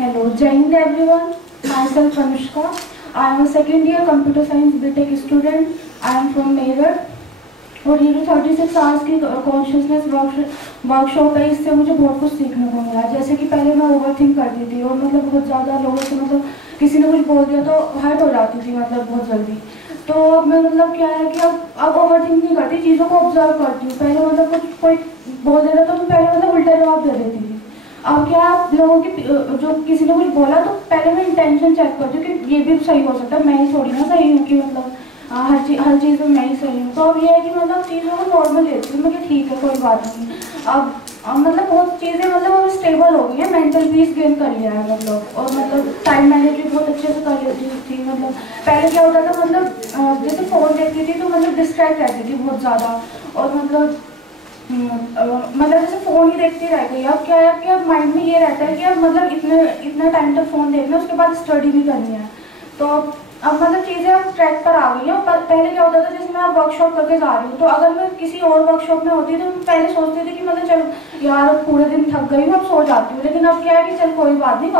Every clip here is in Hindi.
Hello, Jai Hind everyone. Myself Anushka. I am a second year computer science BTech student. I am from Meerut. और ये जो 36 आवर्स की कॉन्शियसनेस वर्कशॉप है, इससे मुझे बहुत कुछ सीखने को मिला। जैसे कि पहले मैं ओवर थिंक करती थी और मतलब बहुत ज़्यादा लोगों से किसी ने कुछ बोल दिया तो हर्ट हो जाती थी बहुत जल्दी। तो अब मैं क्या है कि अब ओवर थिंक नहीं करती, चीज़ों को ऑब्जर्व करती हूँ। पहले कुछ कोई बोल देता तो मैं पहले उल्टा जवाब दे देती थी। अब क्या आप लोगों की जो किसी ने कुछ बोला तो पहले मैं इंटेंशन चेक करती हूँ कि ये भी सही हो सकता है, मैं ही थोड़ी ना सही हूँ कि हर चीज़ में मैं ही सही हूँ। तो अब ये है कि चीज़ों को नॉर्मल लेती हूँ मैं कि ठीक है कोई बात नहीं। अब बहुत चीज़ें अब स्टेबल हो गई है, मेंटल पीस गेन कर लिया है और टाइम मैनेज भी बहुत अच्छे से कर लेती थी। पहले क्या होता था जैसे फ़ोन देखती थी तो डिस्ट्रैक्ट रहती थी बहुत ज़्यादा और जैसे फ़ोन ही देखती रह गई। अब क्या है कि अब माइंड में ये रहता है कि अब इतना टाइम तक फ़ोन देखना, उसके बाद स्टडी भी करनी है। तो अब चीज़ें अब ट्रैक पर आ गई हैं। पहले क्या होता था, जैसे मैं वर्कशॉप करके जा रही हूँ तो अगर मैं किसी और वर्कशॉप में होती तो मैं पहले सोचती थी कि चलो यार पूरे दिन थक गई हूँ अब सो जाती हूँ। लेकिन अब क्या है कि चल कोई बात नहीं,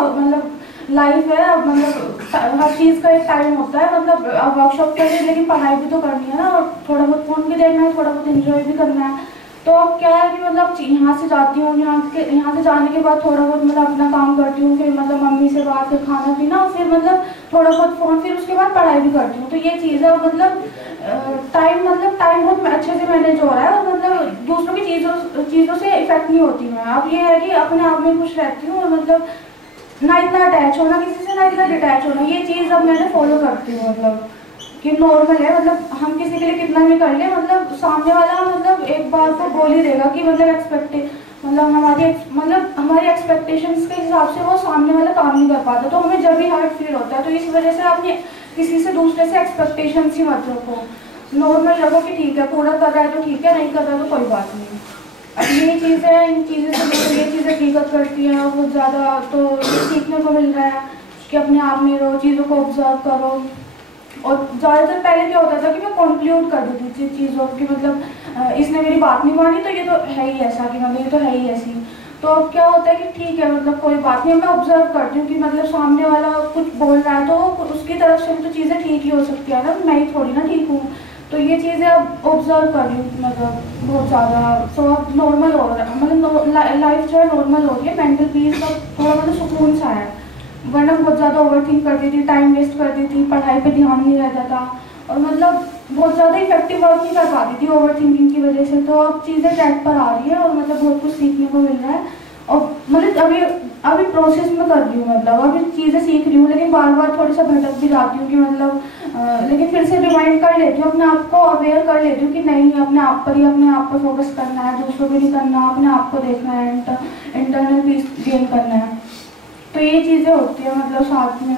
लाइफ है, अब हर चीज़ का एक टाइम होता है। अब वर्कशॉप कर रही है लेकिन पढ़ाई भी तो करनी है ना, और थोड़ा बहुत फ़ोन भी देखना है, थोड़ा बहुत इंजॉय भी करना है। तो अब क्या है कि यहाँ से जाती हूँ, यहाँ से जाने के बाद थोड़ा बहुत अपना काम करती हूँ, फिर मम्मी से बात, फिर खाना पीना, फिर थोड़ा बहुत फ़ोन, फिर उसके बाद पढ़ाई भी करती हूँ। तो ये चीज़ है टाइम बहुत अच्छे से मैनेज हो रहा है और दूसरों की चीज़ों से इफेक्ट नहीं होती मैं। अब ये है कि अपने आप में खुश रहती हूँ और ना इतना अटैच होना किसी से, ना इतना डिटैच होना। ये चीज़ अब मैंने फॉलो करती हूँ कि नॉर्मल है। हम किसी के लिए कितना भी कर ले, सामने वाला एक बार को बोल ही देगा कि हमारी एक्सपेक्टेशंस के हिसाब से वो सामने वाला काम नहीं कर पाता, तो हमें जब भी हर्ट फील होता है। तो इस वजह से आपने किसी से दूसरे से एक्सपेक्टेशंस ही मत रखो, नॉर्मल रखो कि ठीक है पूरा कर रहा है तो ठीक है, नहीं कर रहा है तो कोई बात नहीं। अब ये चीज़ें, इन चीज़ों से ये चीज़ें हकीकत करती हैं बहुत ज़्यादा, तो ये सीखने को मिल रहा है कि अपने आप में रहो, चीज़ों को ऑब्जर्व करो। और ज़्यादातर पहले क्या होता था कि मैं कंक्लूड कर देती थी चीज़ों की, इसने मेरी बात नहीं मानी तो ये तो है ही ऐसा कि ये तो है ही ऐसी। तो अब क्या होता है कि ठीक है कोई बात नहीं, मैं ऑब्जर्व करती हूँ कि सामने वाला कुछ बोल रहा है तो उसकी तरफ से भी तो चीज़ें ठीक ही हो सकती है ना, मैं ही थोड़ी ना ठीक हूँ। तो ये चीज़ें अब ऑब्जर्व कर रही हूँ बहुत ज़्यादा। तो अब नॉर्मल हो रहा है, लाइफ जो है नॉर्मल हो रही है, मेंटल पीस का थोड़ा सुकून सा है। वरना बहुत ज़्यादा ओवर थिंक करती थी, टाइम वेस्ट करती थी, पढ़ाई पे ध्यान नहीं रहता था और बहुत ज़्यादा इफेक्टिव वर्क नहीं कर पाती थी ओवर थिंकिंग की वजह से। तो अब चीज़ें ट्रैक पर आ रही है और बहुत कुछ सीखने को मिल रहा है। और अभी प्रोसेस में कर रही हूँ, अभी चीज़ें सीख रही हूँ, लेकिन बार बार थोड़ा सा भटक भी जाती हूँ कि लेकिन फिर से रिमाइंड कर लेती हूँ, अपने आप को अवेयर कर लेती हूँ कि नहीं, अपने आप पर फोकस करना है, दूसरों पर नहीं करना, अपने आप को देखना है, इंटरनल पीस गेन करना है। तो ये चीज़ें होती है साथ में।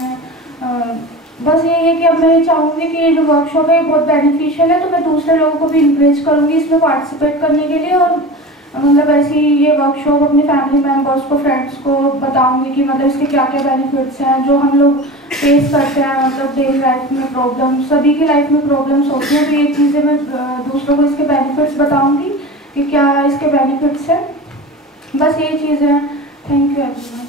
बस ये है कि अब मैं चाहूँगी कि ये जो वर्कशॉप है बहुत बेनिफिशियल है, तो मैं दूसरे लोगों को भी इंकरेज करूँगी इसमें पार्टिसिपेट करने के लिए। और ऐसी ये वर्कशॉप अपने फैमिली मेम्बर्स को, फ्रेंड्स को बताऊँगी कि इसके क्या क्या बेनिफिट्स हैं जो हम लोग फेस करते हैं डेली लाइफ में। प्रॉब्लम सभी की लाइफ में प्रॉब्लम्स होती हैं, तो ये चीज़ें मैं दूसरों को इसके बेनिफिट्स बताऊँगी कि क्या इसके बेनिफिट्स हैं। बस ये चीज़ें हैं। Thank you everyone.